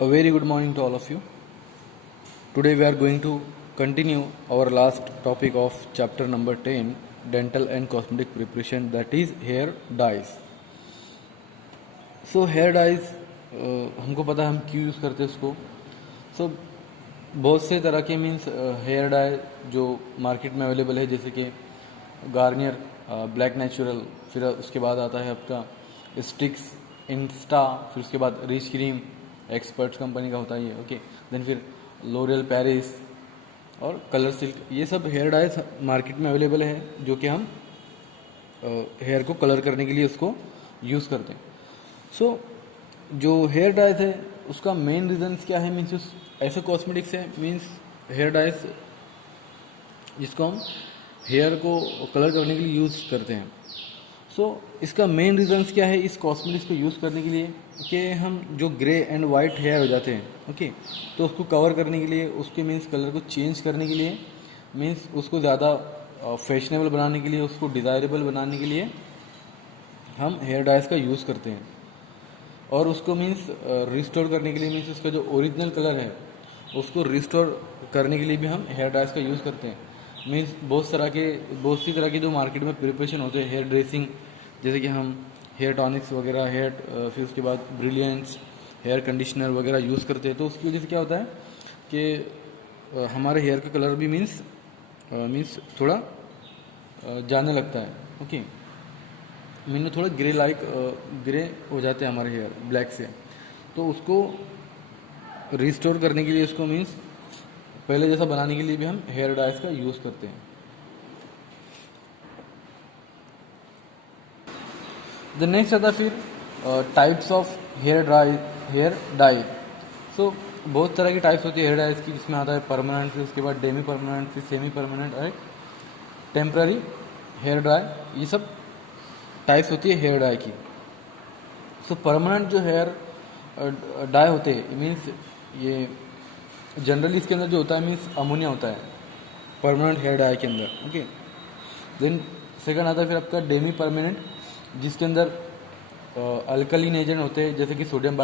A very good morning to all of you. Today we are going to continue our last topic of chapter number 10, dental and cosmetic preparation, that is hair dyes. So hair dyes हमको पता है हम क्यों use करते हैं उसको. सो बहुत से तरह के मीन्स हेयर डाई जो मार्केट में अवेलेबल है, जैसे कि गार्नियर ब्लैक नेचुरल, फिर उसके बाद आता है आपका स्टिक्स इंस्टा, फिर उसके बाद रिच क्रीम एक्सपर्ट्स कंपनी का होता है ये, ओके. देन फिर लोरियल पेरिस और कलर सिल्क, ये सब हेयर डाइज मार्केट में अवेलेबल है जो कि हम हेयर को कलर करने के लिए उसको यूज़ करते हैं. सो जो हेयर डाइज है उसका मेन रीजंस क्या है, मीन्स ऐसे कॉस्मेटिक्स है, मीन्स हेयर डाइज जिसको हम हेयर को कलर करने के लिए यूज़ करते हैं. सो इसका मेन रीजंस क्या है इस कॉस्मेटिक्स को यूज़ करने के लिए, कि हम जो ग्रे एंड वाइट हेयर हो जाते हैं, ओके, तो उसको कवर करने के लिए, उसके मीन्स कलर को चेंज करने के लिए, मीन्स उसको ज़्यादा फैशनेबल बनाने के लिए, उसको डिज़ायरेबल बनाने के लिए हम हेयर डाइज का यूज़ करते हैं. और उसको मीन्स रिस्टोर करने के लिए, मीन्स उसका जो ओरिजिनल कलर है उसको रिस्टोर करने के लिए भी हम हेयर डाइज का यूज़ करते हैं. मीन्स बहुत सी तरह के जो मार्केट में प्रिपरेशन होते हैं हेयर ड्रेसिंग, जैसे कि हम हेयर टॉनिक्स वगैरह, फिर उसके बाद ब्रिलियंस हेयर कंडीशनर वगैरह यूज़ करते हैं. तो उसकी वजह से क्या होता है कि हमारे हेयर का कलर भी मीन्स थोड़ा जाने लगता है, ओके. मीन थोड़ा ग्रे हो जाते हैं हमारे हेयर ब्लैक से. तो उसको रिस्टोर करने के लिए, उसको मीन्स पहले जैसा बनाने के लिए भी हम हेयर डाइज का यूज़ करते हैं. द नेक्स्ट आता फिर टाइप्स ऑफ हेयर डाई. सो बहुत तरह की टाइप्स होती है हेयर डाइज की, जिसमें आता है परमानेंट, फिर उसके बाद डेमी परमानेंट, फिर सेमी परमानेंट और टेम्पररी हेयर ड्राई. ये सब टाइप्स होती है हेयर डाई की. सो परमानेंट जो हेयर डाई होते हैं, मीन्स ये जनरली इसके अंदर जो होता है मीन्स अमोनिया होता है परमानेंट हेयर डाई के अंदर, ओके. देन सेकंड आता है फिर आपका डेमी परमानेंट, जिसके अंदर अल्कलीन एजेंट होते हैं, जैसे कि सोडियम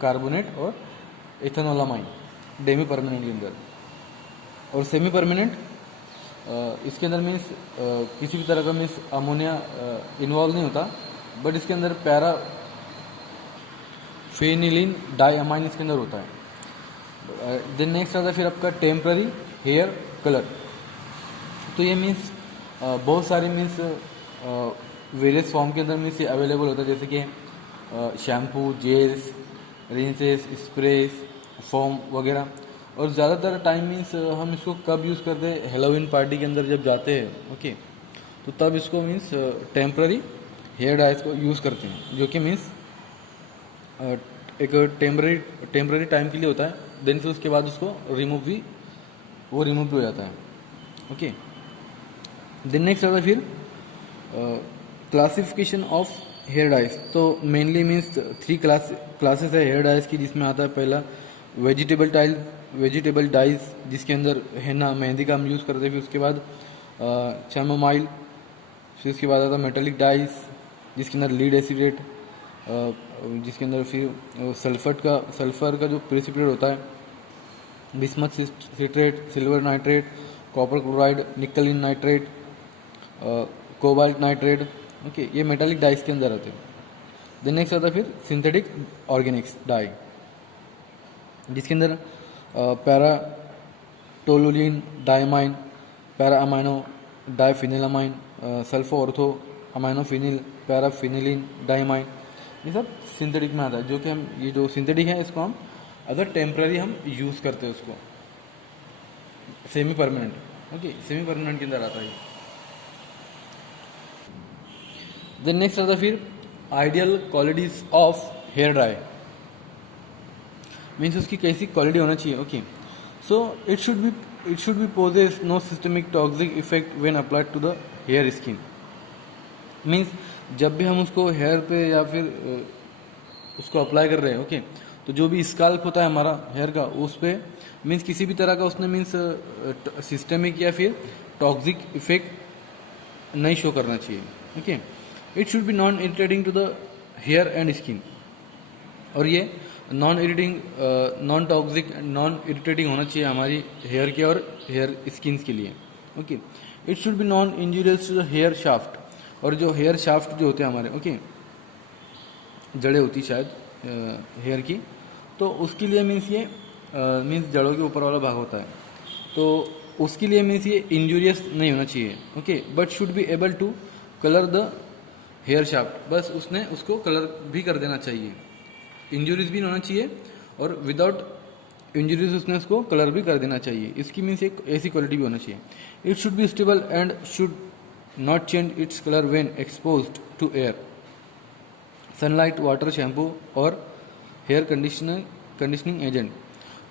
कार्बोनेट और इथेनोलामाइन, डेमी परमानेंट के अंदर. और सेमी परमानेंट इसके अंदर मीन्स किसी भी तरह का मीन्स अमोनिया इन्वॉल्व नहीं होता, बट इसके अंदर पैरा फेनिलिन डाइअमाइन इसके अंदर होता है. देन नेक्स्ट आता है फिर आपका टेम्पररी हेयर कलर. तो ये मीन्स बहुत सारे मीन्स वेरियस फॉर्म के अंदर मीन्स ये अवेलेबल होता है, जैसे कि शैम्पू, जेल्स, रिंसेस, स्प्रेस, फॉर्म वगैरह. और ज़्यादातर टाइम मीन्स हम इसको कब यूज़ करते हैं, हेलोवीन पार्टी के अंदर जब जाते हैं, ओके, तो तब इसको मीन्स टेम्पररी हेयर डाइज को यूज़ करते हैं, जो कि मीन्स एक टेम्पररी टाइम के लिए होता है. देन फिर उसके बाद उसको रिमूव भी हो जाता है, ओके. देन नेक्स्ट आता है फिर क्लासिफिकेशन ऑफ हेयर डाइज. तो मेनली मीन्स 3 क्लासेस है हेयर डाइज की, जिसमें आता है पहला वेजिटेबल डाइज, जिसके अंदर हेना, मेहंदी का हम यूज़ करते हैं. फिर उसके बाद चैमोमाइल, फिर उसके बाद आता है मेटेलिक डाइज, जिसके अंदर लीड एसिडेट, जिसके अंदर फिर सल्फर का जो प्रेसिपिटेट होता है, bismuth citrate, silver nitrate, copper chloride, निकल इन नाइट्रेट, कोबाल्ट नाइट्रेट, ओके, ये मेटालिक डाइज के अंदर आते हैं. देन नेक्स्ट आता है फिर सिंथेटिक ऑर्गेनिक्स डाई, जिसके अंदर para toluylene diamine, para amino diphenylamine, sulpho ortho aminophenyl, paraphenylene diamine, ये सब सिंथेटिक में आता है. जो कि हम ये जो सिंथेटिक है इसको हम अगर टेम्पररी हम यूज़ करते हैं उसको. Semi permanent, okay, semi permanent के अंदर आता है. देन नेक्स्ट आता है फिर ideal qualities of hair dye, means उसकी कैसी क्वालिटी होना चाहिए, ओके. So it should be possess no systemic toxic effect when applied to the hair skin. Means जब भी हम उसको हेयर पे या फिर उसको अप्लाई कर रहे हैं, ओके, तो जो भी स्काल्प होता है हमारा हेयर का, उस पर मीन्स किसी भी तरह का उसने मीन्स सिस्टमिक या फिर टॉक्सिक इफेक्ट नहीं शो करना चाहिए, okay. It should be non irritating to the hair and skin. और ये नॉन टॉक्सिक, नॉन इरिटेटिंग होना चाहिए हमारी हेयर के और हेयर स्किन्स के लिए। Okay, it should be non injurious to the hair shaft, और जो हेयर शाफ्ट जो होते हैं हमारे, ओके, जड़ें होती शायद हेयर की, तो उसके लिए मीन्स ये मीन्स जड़ों के ऊपर वाला भाग होता है, तो उसके लिए मीन्स ये इंजूरियस नहीं होना चाहिए। Okay, but should be able to colour the hair shaft, बस उसने उसको कलर भी कर देना चाहिए, इंजूरीज भी नहीं होना चाहिए, और विदाउट इंजरीज उसने उसको कलर भी कर देना चाहिए। इसकी मीन्स एक ऐसी क्वालिटी भी होना चाहिए। It should be stable and should not change its colour when exposed to air, sunlight, water, shampoo और हेयर कंडीशनिंग एजेंट।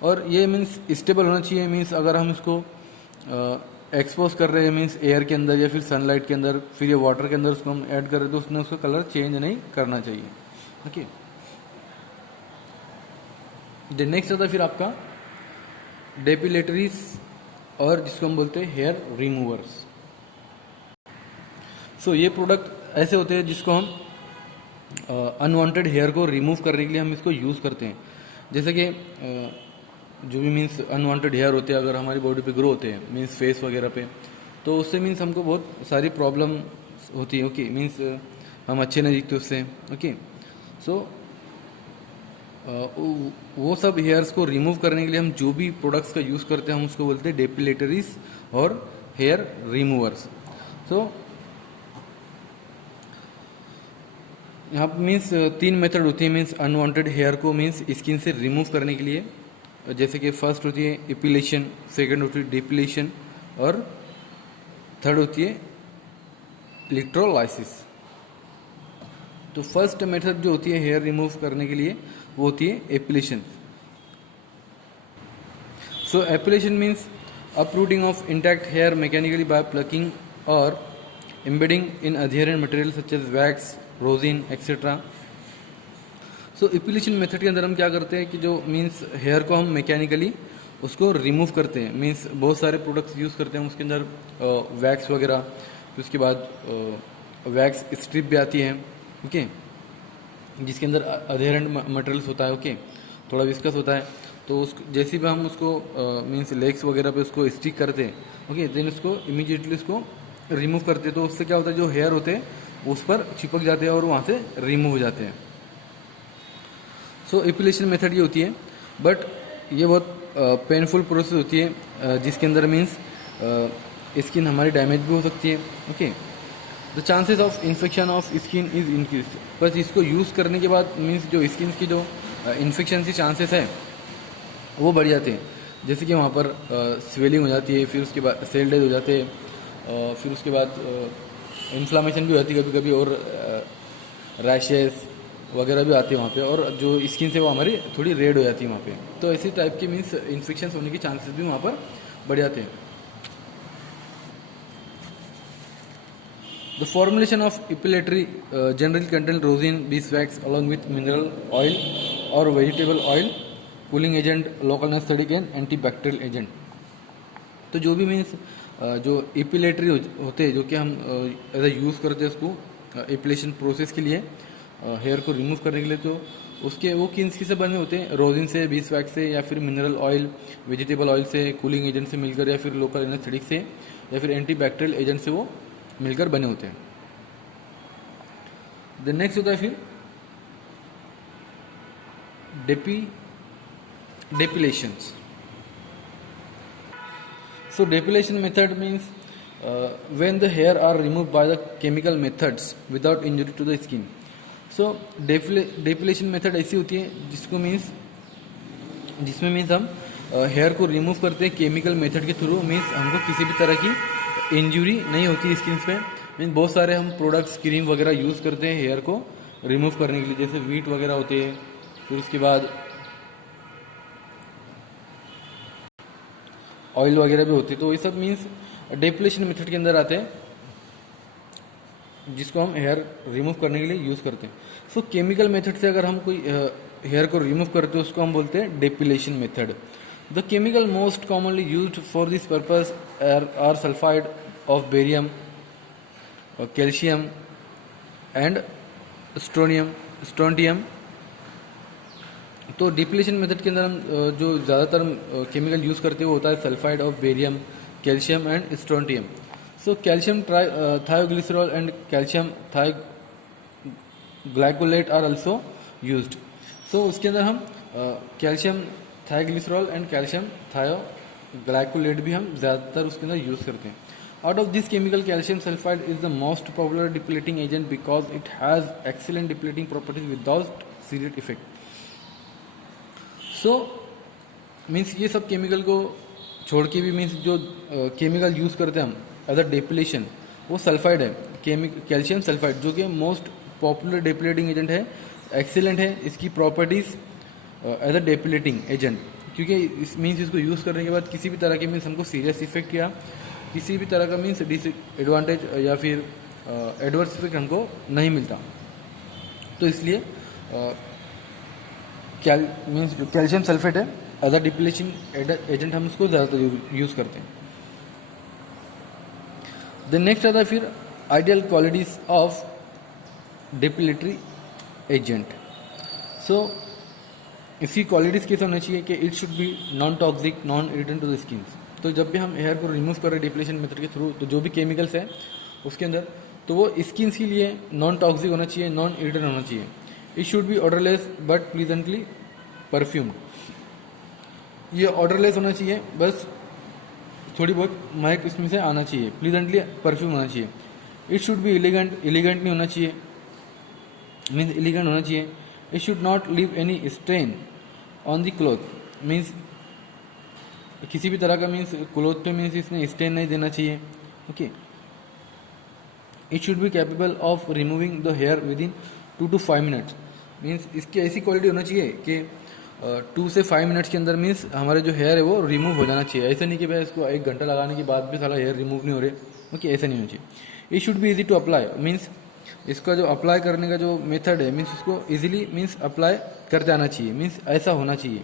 और ये मीन्स स्टेबल होना चाहिए, मीन्स अगर हम इसको एक्सपोज कर रहे हैं मीन्स एयर के अंदर या फिर सनलाइट के अंदर, फिर ये वाटर के अंदर उसको हम ऐड कर रहे हैं, तो उसने उसका कलर चेंज नहीं करना चाहिए। ओके, नेक्स्ट आता है फिर आपका डेपिलेटरीज, और जिसको हम बोलते हैं हेयर रिमूवर्स। सो ये प्रोडक्ट ऐसे होते हैं जिसको हम अनवांटेड हेयर को रिमूव करने के लिए हम इसको यूज़ करते हैं। जैसे कि जो भी मीन्स अनवांटेड हेयर होते हैं अगर हमारी बॉडी पे ग्रो होते हैं, मीन्स फेस वगैरह पे, तो उससे मीन्स हमको बहुत सारी प्रॉब्लम होती है। ओके, मीन्स हम अच्छे नहीं दिखते उससे। ओके, सो वो सब हेयर्स को रिमूव करने के लिए हम जो भी प्रोडक्ट्स का यूज़ करते हैं हम उसको बोलते हैं डेपिलेटरीज और हेयर रिमूवर्स। सो यहाँ पर मीन्स 3 मेथड होती है मीन्स अनवांटेड हेयर को मीन्स स्किन से रिमूव करने के लिए। जैसे कि फर्स्ट होती है एपिलेशन, सेकंड होती है डेपिलेशन, और थर्ड होती है इलेक्ट्रोलाइसिस। तो फर्स्ट मेथड जो होती है हेयर रिमूव करने के लिए वो होती है एपिलेशन। सो एपिलेशन means uprooting of intact hair mechanically by plucking or embedding in adherent material such as wax, rosin, etc. So एपिलेशन method के अंदर हम क्या करते हैं कि जो मीन्स हेयर को हम मैकेनिकली उसको रिमूव करते हैं, मीन्स बहुत सारे प्रोडक्ट्स यूज़ करते हैं उसके अंदर, वैक्स वगैरह, फिर उसके बाद वैक्स स्ट्रिप भी आती है। ओके, जिसके अंदर अधेरेंट मटेरियल्स होता है। ओके, थोड़ा विस्कस होता है, तो उस जैसे भी हम उसको मीन्स लेग्स वगैरह पे उसको स्टिक करते हैं, ओके, देन उसको इमीडिएटली उसको रिमूव करते हैं, तो उससे क्या होता है जो हेयर होते हैं उस पर चिपक जाते हैं और वहाँ से रिमूव हो जाते हैं। सो एपिलेशन मेथड ये होती है, बट ये बहुत पेनफुल प्रोसेस होती है, जिसके अंदर मीन्स स्किन हमारी डैमेज भी हो सकती है। Okay, the chances of infection of skin is increase, बस इसको यूज़ करने के बाद मीन्स जो स्किन की जो इन्फेक्शन की चांसेस है वो बढ़ जाते हैं। जैसे कि वहाँ पर स्वेलिंग हो जाती है, फिर उसके बाद सेल डेज हो जाते हैं, फिर उसके बाद इन्फ्लामेशन भी हो जाती है कभी कभी, और रैशेस वगैरह भी आती है वहाँ पे, और जो स्किन से वो हमारी थोड़ी रेड हो जाती है वहाँ पे। तो इसी टाइप की मीन्स इन्फेक्शन होने की चांसेस भी वहाँ पर बढ़ जाते हैं। The formulation of epilatory generally contain rosin, beeswax along with mineral oil और vegetable oil, cooling agent, local anaesthetic and antibacterial agent. तो जो भी मीन्स जो एपिलेटरी होते हैं जो कि हम एज अ यूज़ करते हैं उसको एपिलेशन प्रोसेस के लिए, हेयर को रिमूव करने के लिए, तो उसके वो किन से बने होते हैं, रोजिन से, बीसवैक्स से, या फिर मिनरल ऑयल, वेजिटेबल ऑयल से, कूलिंग एजेंट से मिलकर, या फिर लोकल एनेस्थेटिक से, या फिर एंटीबैक्टीरियल एजेंट से वो मिलकर बने होते हैं। द नेक्स्ट होता है फिर डेपिलेशंस। So depilation method means when the hair are removed by the chemical methods without injury to the skin. So depilation method ऐसी होती है जिसमें मीन्स हम हेयर को रिमूव करते हैं केमिकल मेथड के थ्रू, मीन्स हमको किसी भी तरह की इंजरी नहीं होती स्किन पे। मीन्स बहुत सारे हम प्रोडक्ट्स, क्रीम वगैरह यूज़ करते हैं हेयर को रिमूव करने के लिए, जैसे वीट वगैरह होते हैं, फिर उसके बाद ऑयल वगैरह भी होती है। तो ये सब मीन्स डेपिलेशन मेथड के अंदर आते हैं, जिसको हम हेयर रिमूव करने के लिए यूज़ करते हैं। सो केमिकल मेथड से अगर हम कोई हेयर को रिमूव करते हैं उसको हम बोलते हैं depilation method. The chemical most commonly used for this purpose are sulphide of barium, calcium and strontium तो डिप्लीशन मेथड के अंदर हम जो ज़्यादातर केमिकल यूज़ करते हैं वो होता है sulphide of barium, calcium and strontium. So calcium thioglycerol and calcium glycolate are also used. So उसके अंदर हम calcium thioglycerol and calcium thioglycolate भी हम ज़्यादातर उसके अंदर यूज़ करते हैं. Out of this chemical, calcium sulfide is the most popular depleting agent because it has excellent depleting properties without serious effect. So means ये सब केमिकल को छोड़ के भी मीन्स जो केमिकल यूज़ करते हैं हम एज अ डिप्लेशन वो सल्फाइड है, कैल्शियम सल्फाइड, जो कि मोस्ट पॉपुलर डिप्लेटिंग एजेंट है, एक्सीलेंट है इसकी properties as a depilating agent, क्योंकि इस मीन्स इसको यूज़ करने के बाद किसी भी तरह के मीन्स हमको सीरियस इफेक्ट या किसी भी तरह का मीन्स डिसएडवांटेज या फिर एडवर्स इफेक्ट हमको नहीं मिलता. तो इसलिए मीन्स जो कैल्शियम सल्फेट है एज अ डिप्लेशन एजेंट हम उसको ज़्यादातर यूज़ करते हैं. देन नेक्स्ट आता है फिर ideal qualities of depilatory agent. So इसकी क्वालिटीज़ कैसे होना चाहिए कि it should be non toxic, non irritant to the skin. तो जब भी हम हेयर को रिमूव कर रहे हैं डिप्लेशन मेथड के थ्रू, तो जो भी केमिकल्स है उसके अंदर, तो वो स्किन के लिए नॉन टॉक्सिक होना चाहिए, नॉन इरिटेंट होना चाहिए. It should B odourless but pleasantly perfumed. ये ऑर्डरलेस होना चाहिए, बस थोड़ी बहुत महक इसमें से आना चाहिए, प्लीजेंटली परफ्यूम होना चाहिए. It should be elegant, elegant नहीं होना चाहिए, मीन्स एलिगेंट होना चाहिए. It should not leave any stain on the cloth, means किसी भी तरह का मीन्स क्लोथ पे मीन्स इसने स्टेन नहीं देना चाहिए. Okay. It should be capable of removing the hair within 2 to 5 minutes. Means इसकी ऐसी क्वालिटी होना चाहिए कि 2 से 5 मिनट्स के अंदर मीन्स हमारे जो हेयर है वो रिमूव हो जाना चाहिए. ऐसा नहीं कि भाई इसको 1 घंटा लगाने के बाद भी सारा हेयर रिमूव नहीं हो रहे. ओके, ऐसा नहीं होना चाहिए. It should be easy to apply, means इसका जो अप्लाई करने का जो मेथड है मीन्स उसको ईजिली मीन्स अप्लाई करते आना चाहिए, मीन्स ऐसा होना चाहिए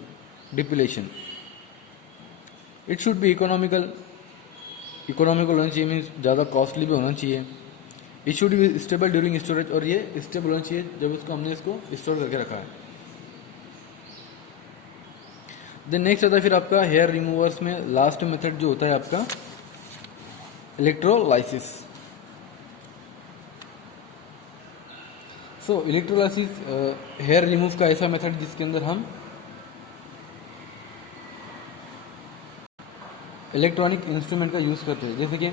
depletion. It should B economical, economical होना चाहिए, मीन्स ज़्यादा कॉस्टली भी होना चाहिए. It should be stable during storage, और ये स्टेबल होना चाहिए जब उसको हमने इसको स्टोर करके रखा है. देन नेक्स्ट आता है फिर आपका हेयर रिमूवर्स में लास्ट मेथड जो होता है आपका इलेक्ट्रोलाइसिस. सो इलेक्ट्रोलाइसिस हेयर रिमूव का ऐसा मेथड जिसके अंदर हम इलेक्ट्रॉनिक इंस्ट्रूमेंट का यूज़ करते हैं. जैसे कि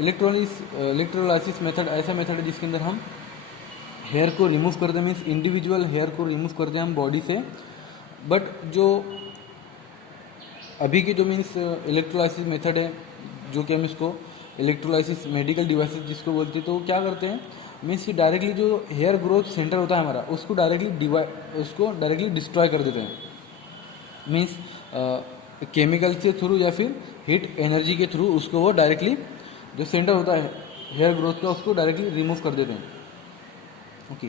इलेक्ट्रोलाइसिस मेथड ऐसा मेथड है जिसके अंदर हम हेयर को रिमूव करते हैं, मीन्स इंडिविजुअल हेयर को रिमूव करते हैं हम बॉडी से. बट जो अभी की जो मीन्स इलेक्ट्रोलाइसिस मेथड है, जो कि हम इसको इलेक्ट्रोलाइसिस मेडिकल डिवाइसेस जिसको बोलते हैं, तो वो क्या करते हैं मीन्स कि डायरेक्टली जो हेयर ग्रोथ सेंटर होता है हमारा उसको डायरेक्टली डिस्ट्रॉय कर देते हैं. मीन्स केमिकल के थ्रू या फिर हीट एनर्जी के थ्रू उसको वो डायरेक्टली जो सेंटर होता है हेयर ग्रोथ का उसको डायरेक्टली रिमूव कर देते हैं. ओके.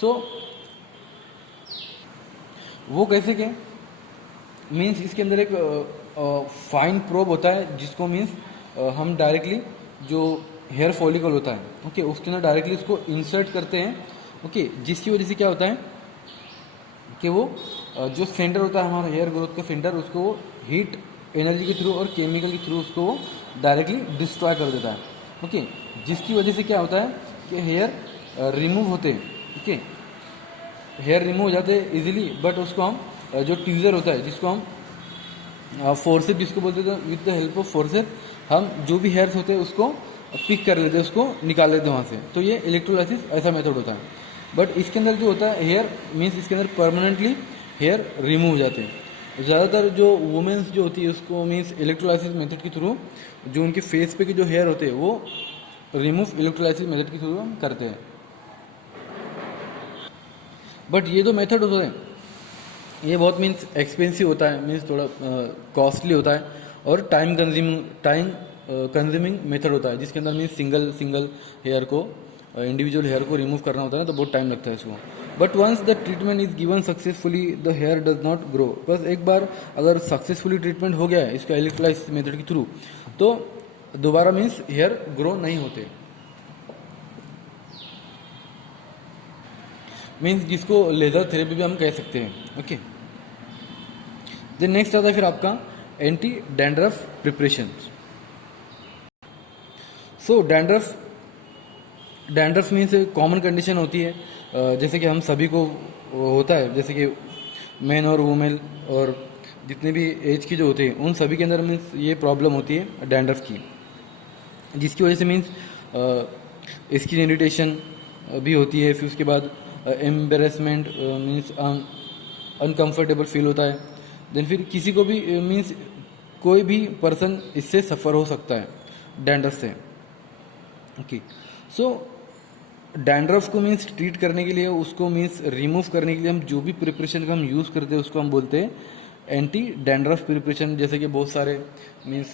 सो वो कैसे के मीन्स इसके अंदर एक फाइन प्रोब होता है जिसको मीन्स हम डायरेक्टली जो हेयर फॉलिकल होता है, ओके, उसके अंदर डायरेक्टली उसको इंसर्ट करते हैं. ओके. जिसकी वजह से क्या होता है कि वो जो सेंटर होता है हमारा हेयर ग्रोथ का सेंटर, उसको वो हीट एनर्जी के थ्रू और केमिकल के थ्रू उसको वो डायरेक्टली डिस्ट्रॉय कर देता है. ओके. जिसकी वजह से क्या होता है कि हेयर रिमूव होते हैं. ओके. हेयर रिमूव हो जाते हैं इजीली, बट उसको हम जो ट्यूजर होता है जिसको हम फोर्सेप जिसको बोलते हैं, with the help of forcep हम जो भी हेयर्स होते हैं उसको पिक कर लेते हैं, उसको निकाल लेते हैं वहाँ से. तो ये इलेक्ट्रोलाइसिस ऐसा मेथड होता है. बट इसके अंदर जो होता है हेयर मीन्स इसके अंदर परमानेंटली हेयर रिमूव हो जाते हैं. ज़्यादातर जो वुमेन्स जो होती है उसको मीन्स इलेक्ट्रोलाइसिस मेथड के थ्रू जो उनके फेस पे के जो हेयर होते हैं वो रिमूव इलेक्ट्रोलाइसिस मेथड के थ्रू हम करते हैं. बट ये जो मेथड होता है ये बहुत मीन्स एक्सपेंसिव होता है, मीन्स थोड़ा कॉस्टली होता है और टाइम कंज्यूमिंग मेथड होता है, जिसके अंदर मीन्स सिंगल हेयर को इंडिविजुअल हेयर को रिमूव करना होता है ना, तो बहुत टाइम लगता है इसको. But once the treatment is given successfully the hair does not grow. बस एक बार अगर सक्सेसफुली ट्रीटमेंट हो गया है इसका इलेक्ट्रोलाइसिस मेथड के थ्रू, तो दोबारा मीन्स हेयर ग्रो नहीं होते. मीन्स जिसको लेज़र थेरेपी भी हम कह सकते हैं। ओके, देन नेक्स्ट आता है फिर आपका एंटी डैंड्रफ प्रिपरेशन। सो डैंड्रफ मीन्स कॉमन कंडीशन होती है, जैसे कि हम सभी को होता है, जैसे कि मैन और वुमेन और जितने भी एज की जो होते हैं उन सभी के अंदर मीन्स ये प्रॉब्लम होती है डैंड्रफ की, जिसकी वजह से मीन्स स्किन इरिटेशन भी होती है, फिर उसके बाद एम्बेरसमेंट मीन्स अनकंफर्टेबल फील होता है। देन फिर किसी को भी मीन्स कोई भी पर्सन इससे सफ़र हो सकता है डैंड्रफ से। ओके, सो डैंड्रफ को मीन्स ट्रीट करने के लिए, उसको मीन्स रिमूव करने के लिए हम जो भी प्रिपरेशन का हम यूज़ करते हैं उसको हम बोलते हैं एंटी डैंड्रफ प्रिपरेशन। जैसे कि बहुत सारे मीन्स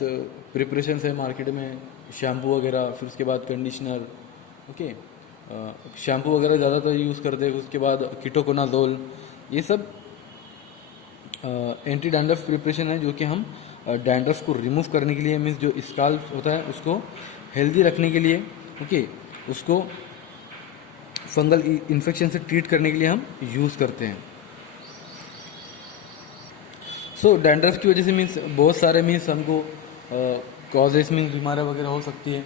प्रिपरेशन है मार्केट में, शैम्पू वगैरह, फिर उसके बाद कंडीशनर। ओके, शैम्पू वगैरह ज़्यादातर यूज़ करते हैं, उसके बाद कीटोकोनाजोल, ये सब एंटी डैंड्रफ प्रिपरेशन है जो कि हम डैंड्रफ को रिमूव करने के लिए मीन्स जो स्काल्प होता है उसको हेल्दी रखने के लिए, ओके, उसको फंगल इन्फेक्शन से ट्रीट करने के लिए हम यूज़ करते हैं। सो डैंड्रफ की वजह से मीन्स बहुत सारे मीन्स हमको कॉजेस मीन्स बीमारियाँ वगैरह हो सकती है,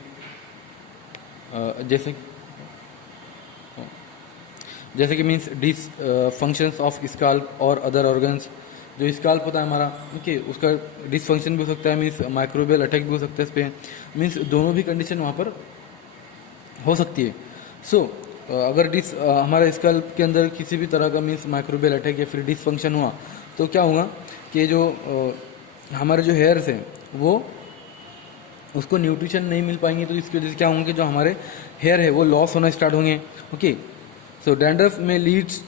जैसे कि means dysfunctions of scalp और अदर ऑर्गन्स। जो स्काल्प होता है हमारा, ओके, उसका डिसफंक्शन भी हो सकता है, मीन्स माइक्रोबियल अटैक भी हो सकता है इस पर, मीन्स दोनों भी कंडीशन वहाँ पर हो सकती है। सो अगर हमारे स्काल्प के अंदर किसी भी तरह का मीन्स माइक्रोबियल अटैक या फिर डिसफंक्शन हुआ तो क्या होगा कि जो हमारे जो हेयर्स हैं वो उसको न्यूट्रिशन नहीं मिल पाएंगे, तो इसकी वजह से क्या होंगे, जो हमारे हेयर है वो लॉस होना स्टार्ट होंगे। ओके, सो डैंड्रफ में leads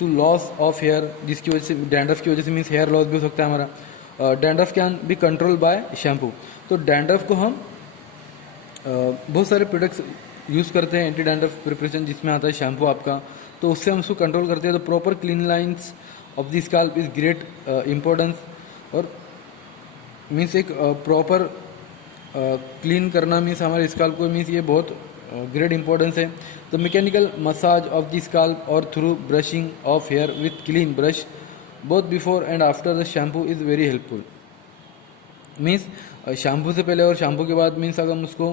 to loss of hair, जिसकी वजह से डैंड्रफ की वजह से मीन्स हेयर लॉस भी हो सकता है हमारा। Dandruff can be control by shampoo. तो डैंड्रफ को हम बहुत सारे प्रोडक्ट्स यूज़ करते हैं एंटी डैंड्रफ प्रिपरेशन, जिसमें आता है शैम्पू आपका, तो उससे हम उसको कंट्रोल करते हैं। तो proper clean lines of the scalp is great importance, और मीन्स एक प्रॉपर क्लीन करना मीन्स हमारे स्काल्प को मीन्स ये बहुत ग्रेट इंपॉर्टेंस है। तो mechanical massage of the scalp और through brushing of hair with clean brush both before and after the shampoo is very helpful. Means shampoo से पहले और शैम्पू के बाद मीन्स अगर हम उसको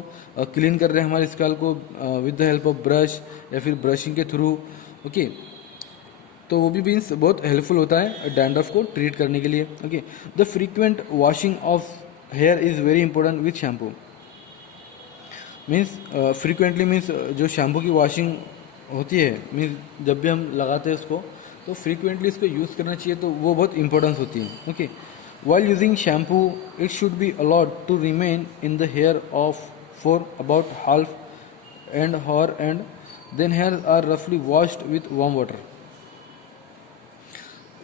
क्लीन कर रहे हैं हमारे स्काल्प को with the help of brush या फिर ब्रशिंग के थ्रू, ओके, तो वो भी मीन्स बहुत हेल्पफुल होता है डैंड्रफ को ट्रीट करने के लिए। Okay, the frequent washing of here is very important with shampoo. Means frequently means जो शैम्पू की वॉशिंग होती है, मीन्स जब भी हम लगाते हैं उसको तो फ्रीक्वेंटली इसको यूज़ करना चाहिए, तो वो बहुत इंपॉर्टेंस होती है। Okay, while using shampoo it should be allowed to remain in the hair of for about half an hour and then hairs are roughly washed with warm water,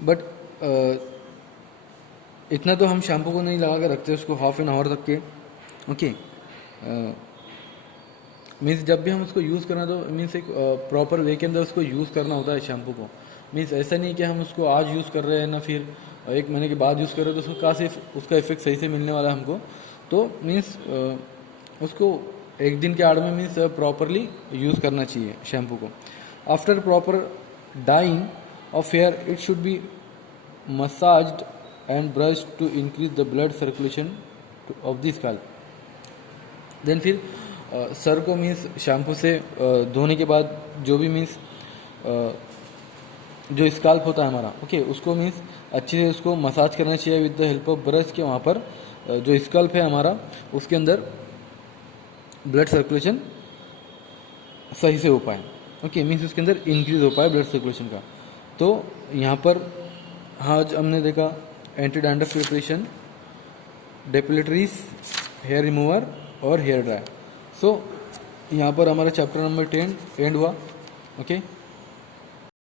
but इतना तो हम शैम्पू को नहीं लगा के रखते उसको हाफ एन आवर तक के। ओके, मीन्स जब भी हम उसको यूज़ करना तो मीन्स एक प्रॉपर वे के अंदर उसको यूज़ करना होता है शैम्पू को। मीन्स ऐसा नहीं कि हम उसको आज यूज़ कर रहे हैं ना फिर एक महीने के बाद यूज़ कर रहे हैं तो उसको कहाँ से उसका इफेक्ट सही से मिलने वाला है हमको। तो मीन्स उसको एक दिन के आड़ में मीन्स प्रॉपरली यूज़ करना चाहिए शैम्पू को। After proper dying of hair it should be massaged and brush to increase the blood circulation of the scalp. Then फिर सर को मीन्स शैम्पू से धोने के बाद जो भी मीन्स जो स्काल्प होता है हमारा, ओके, उसको मीन्स अच्छे से उसको मसाज करना चाहिए with the help of brush के। वहाँ पर जो स्काल्प है हमारा उसके अंदर ब्लड सर्कुलेशन सही से हो पाए, ओके, मीन्स उसके अंदर इंक्रीज हो पाए ब्लड सर्कुलेशन का। तो यहाँ पर आज हमने देखा anti dandruff preparation, depilatories, hair remover और हेयर ड्रायर। सो यहाँ पर हमारा चैप्टर नंबर 10 एंड हुआ। ओके।